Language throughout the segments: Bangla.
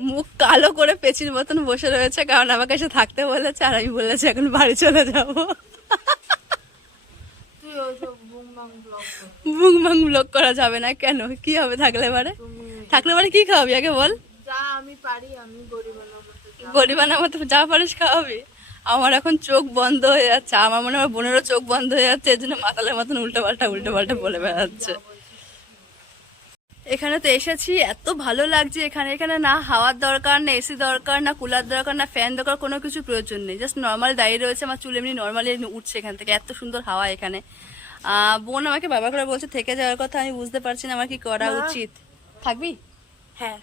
মুখ কালো করে পেচির মতন বসে রয়েছে কারণ আমাকে এসে থাকতে বলেছে আর আমি বলেছি এখন বাড়ি চলে যাব। বুং বাং ব্লগ কর যাবে না কেন? কি হবে থাকলে পারে? থাকলে পারে কি খাওয়াবি? আগে বল। যা আমি পারি আমি গরিবানার মতো যা গরিবানার মতো যা পারিস খাওয়াবি। আমার এখন চোখ বন্ধ হয়ে যাচ্ছে আমার মনে হয় বোনেরও চোখ বন্ধ হয়ে যাচ্ছে এর জন্য মাতালের মতন উল্টো পাল্টা উল্টো পাল্টা বলে বেড়াচ্ছে। এখানে তো এসেছি এত ভালো লাগছে এখানে। এখানে না হাওয়ার দরকার না এসি দরকার না কুলার দরকার না ফ্যান দরকার কোনো কিছু প্রয়োজন নেই। জাস্ট নর্মাল দাঁড়িয়ে রয়েছে আমার চুল এমনি নর্মালি উঠছে এখান থেকে এত সুন্দর হাওয়া এখানে। বোন আমাকে বাবা করে বলছে থেকে যাওয়ার কথা আমি বুঝতে পারছি না আমার কি করা উচিত। থাকবি? হ্যাঁ।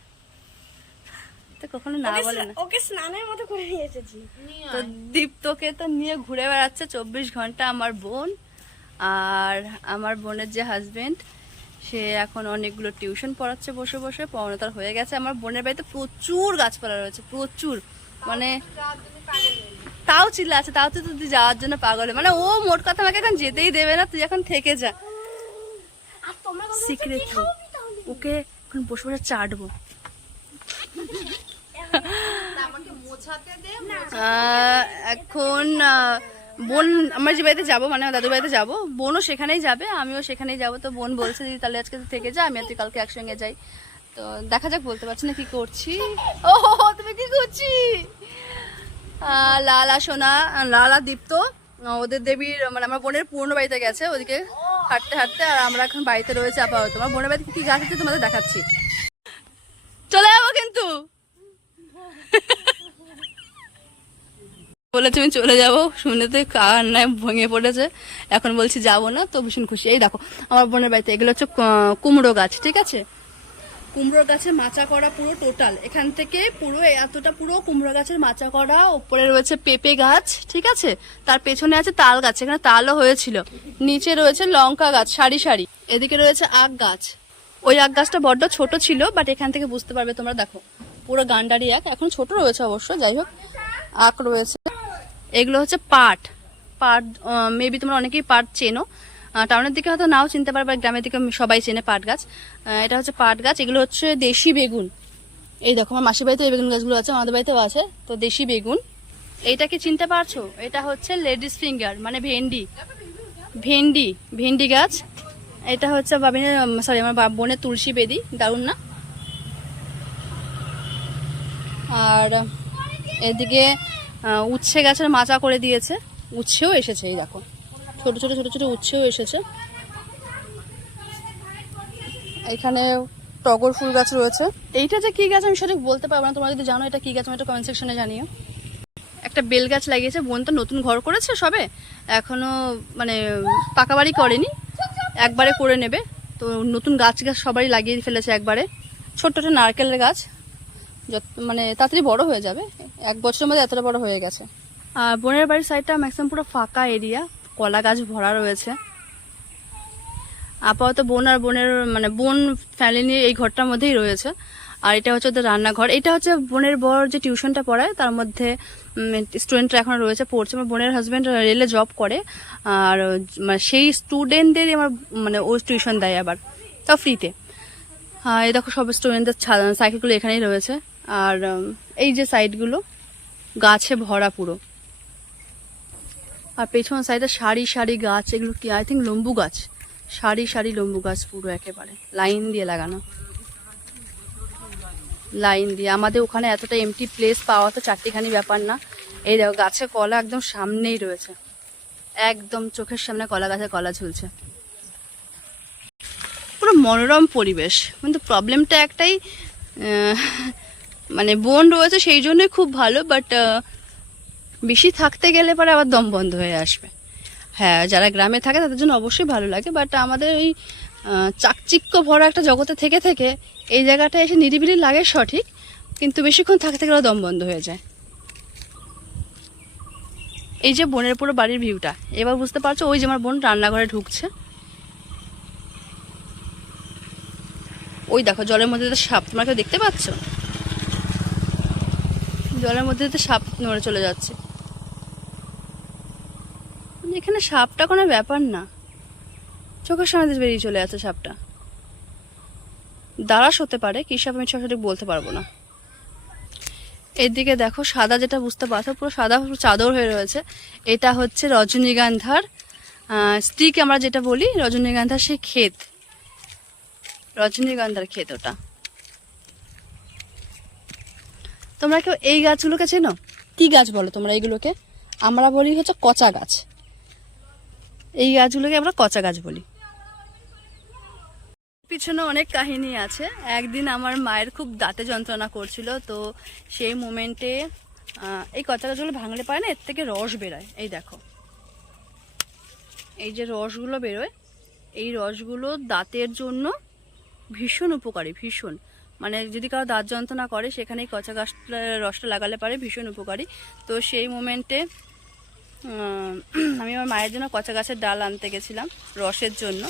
তো কখনো না বলে না। ওকে স্নানের মতো করে নিয়ে এসেছি। তো দীপ্তকে তো নিয়ে ঘুরে বেড়াচ্ছে চব্বিশ ঘণ্টা আমার বোন আর আমার বোনের যে হাজবেন্ড সে এখন অনেকগুলো টিউশন পড়াচ্ছে বসে বসে পড়ানোতার হয়ে গেছে। আমার বোনের বাড়িতে প্রচুর গাছপালা রয়েছে প্রচুর। মানে। তাও চিল্লা আছে তাও তো তুই যাওয়ার জন্য পাগল মানে ও মোট কথা আমাকে এখন যেতেই দেবে না তুই এখন থেকে যা। সিক্রেট ওকে এখন বসে বসে চাটবো। এখন বোন আমার যে বাড়িতে যাব মানে দাদুর বাড়িতে যাব। বোনও সেখানেই যাবে, আমিও সেখানেই যাব। তো বোন বলছে, দিদি, তাহলে আজকে থেকে যা, আমি আর তুই কালকে একসঙ্গে যাই। তো দেখা যাক, বলতে পারছি না কি করছি। ও তুমি কি করছি? লালা সোনা, লালা দীপ্ত, ওদের দেবীর মানে আমার বোনের পুরনো বাড়িতে গেছে, ওদিকে হাঁটতে হাঁটতে, আর আমরা এখন বাড়িতে রয়েছে আপাতত। আমার বোনের বাড়িতে কি গাছ আছে তোমাদের দেখাচ্ছি। চলে যাব কিন্তু। বলে তুমি চলে যাব, শুনে তো কান্নায় ভেঙে পড়েছে। এখন বলছি যাব না, তো ভীষণ খুশি। এই দেখো, আমার বোনের বাড়িতে, এগুলো হচ্ছে কুমড়ো গাছ, ঠিক আছে? কুমড়ো গাছের মাচা করা পুরো টোটাল এখান থেকে পুরো এতটা পুরো কুমড়ো গাছের মাচা করা, ওপরে রয়েছে পেঁপে গাছ, ঠিক আছে? তার পেছনে আছে তাল গাছ, এখানে তালও হয়েছিল। নিচে রয়েছে লঙ্কা গাছ, সারি সারি। এদিকে রয়েছে আখ গাছ। ওই আখ গাছটা বড্ড ছোট ছিল বাট এখান থেকে বুঝতে পারবে তোমরা, দেখো। পুরো গান্ডারি আখ, এখন ছোট রয়েছে অবশ্য, যাই হোক, আখ রয়েছে। এগুলো হচ্ছে পাট। পাট মেবি তোমরা অনেকেই পাট চেনো। টাউনের দিকে হয়তো নাও চিনতে পারবে গ্রামের দিকে সবাই চেনে পাট গাছ। এটা হচ্ছে পাট গাছ। এগুলো হচ্ছে দেশি বেগুন। এই দেখো, আমার মাসির বাড়িতে এই বেগুন গাছগুলো আছে, আমাদের বাড়িতেও আছে, তো দেশি বেগুন। এইটা কি চিনতে পারছ? এটা হচ্ছে লেডিস ফিঙ্গার মানে ভেন্ডি। ভেন্ডি ভেন্ডি গাছ। এটা হচ্ছে বাবিনের সরি আমার বোনের তুলসী বেদি, দারুণ না? আর এদিকে উচ্ছে গাছের মাচা করে দিয়েছে। উচ্ছেও এসেছে, এই দেখো। ছোট ছোট ছোট ছোট উচ্ছেও এসেছে। এখানে টগর ফুল গাছ রয়েছে। এইটা যে কি গাছ আমি সঠিক বলতে পারব না। তোমরা যদি জানো এটা কি গাছ আমি একটা কমেন্ট সেকশনে জানিও। একটা বেল গাছ লাগিয়েছে, বোন তো নতুন ঘর করেছে সবে। এখনও মানে পাকা বাড়ি করেনি। একবারে করে নেবে। তো নতুন গাছ গাছ সবারই লাগিয়ে ফেলেছে একবারে। ছোট্ট একটা নারকেলের গাছ। যত মানে তাড়াতাড়ি বড় হয়ে যাবে। এক বছরের মধ্যে এতটা বড় হয়ে গেছে। আর বোনের বাড়ির সাইডটা ম্যাক্সিমাম পুরো ফাঁকা এরিয়া কলা গাছ ভরা রয়েছে। আপাতত বোন আর বোনের মানে বোন ফ্যামিলি নিয়ে এই ঘরটার মধ্যেই রয়েছে। আর এটা হচ্ছে ওদের রান্নাঘর। এটা হচ্ছে বোনের বর যে টিউশনটা পড়ায়, তার মধ্যে স্টুডেন্টরা এখন রয়েছে, পড়ছে। আমার বোনের হাজব্যান্ড রেলে জব করে। আর মানে সেই স্টুডেন্টদেরই আমার মানে ও টিউশন দেয় আবার তাও ফ্রিতে হ্যাঁ এই দেখো সব স্টুডেন্টদের সাইকেলগুলো এখানেই রয়েছে। আর এই যে সাইডগুলো, গাছে ভরা পুরো। আর পেছন সাইডে সারি সারি গাছ, এগুলো কি? আই থিঙ্ক লম্বু গাছ। সারি সারি লম্বু গাছ পুরো একেবারে। লাইন দিয়ে লাগানো। লাইন দিয়ে। আমাদের ওখানে এতটা এমটি প্লেস পাওয়া তো চারটিখানি ব্যাপার না। এই দেখো, গাছে কলা একদম সামনেই রয়েছে। একদম চোখের সামনে কলা গাছে কলা ঝুলছে। পুরো মনোরম পরিবেশ। কিন্তু প্রবলেমটা একটাই মানে বোন রয়েছে সেই জন্যই খুব ভালো বাট বেশি থাকতে গেলে পরে আবার দম বন্ধ হয়ে আসবে। হ্যাঁ যারা গ্রামে থাকে তাদের জন্য অবশ্যই ভালো লাগে বাট আমাদের ওই চাকচিক্য ভরা একটা জগতে থেকে থেকে এই জায়গাটা এসে নিরিবিলি লাগে সঠিক, কিন্তু বেশিক্ষণ থাকতে গেলে দম বন্ধ হয়ে যায়। এই যে বোনের পুরো বাড়ির ভিউটা এবার বুঝতে পারছ ওই যে আমার বোন রান্নাঘরে ঢুকছে। ওই দেখো জলের মধ্যে তো সাপ, তোমরা দেখতে পাচ্ছ? জলের মধ্যে তো সাপ নড়ে চলে যাচ্ছে। মানে এখানে সাপটা কোনো ব্যাপার না। চোখের সামনে বেরিয়ে চলে যাচ্ছে সাপটা। দাঁড়াস হতে পারে, কি সাপ আমি সরাসরি বলতে পারব না। এদিকে দেখো সাদা যেটা বুঝতে পারছ, পুরো সাদা চাদর হয়ে রয়েছে। এটা হচ্ছে রজনীগন্ধার স্টিক আমরা যেটা বলি, রজনীগন্ধার সেই ক্ষেত। রজনীগন্ধার ক্ষেত ওটা। তোমরা কেউ এই গাছগুলোকে চেনো? কি গাছ বলো তোমরা এইগুলোকে আমরা বলি হচ্ছে কচা গাছ। এই গাছগুলোকে আমরা কচা গাছ বলি। পিছনে অনেক কাহিনী আছে। একদিন আমার মায়ের খুব দাঁতে যন্ত্রণা করছিল তো সেই মোমেন্টে এই কচা গাছগুলো ভাঙলে পায় না এর থেকে রস বেরোয়। এই দেখো। এই যে রসগুলো বেরোয় এই রসগুলো দাঁতের জন্য ভীষণ উপকারী ভীষণ। মানে যদি কারও দাঁত যন্ত্রণা করে, সেখানেই কচা গাছটা, রসটা লাগালে পারে, ভীষণ উপকারী। তো সেই মোমেন্টে আমি আমার মায়ের জন্য কচা গাছের ডাল আনতে গেছিলাম রসের জন্য।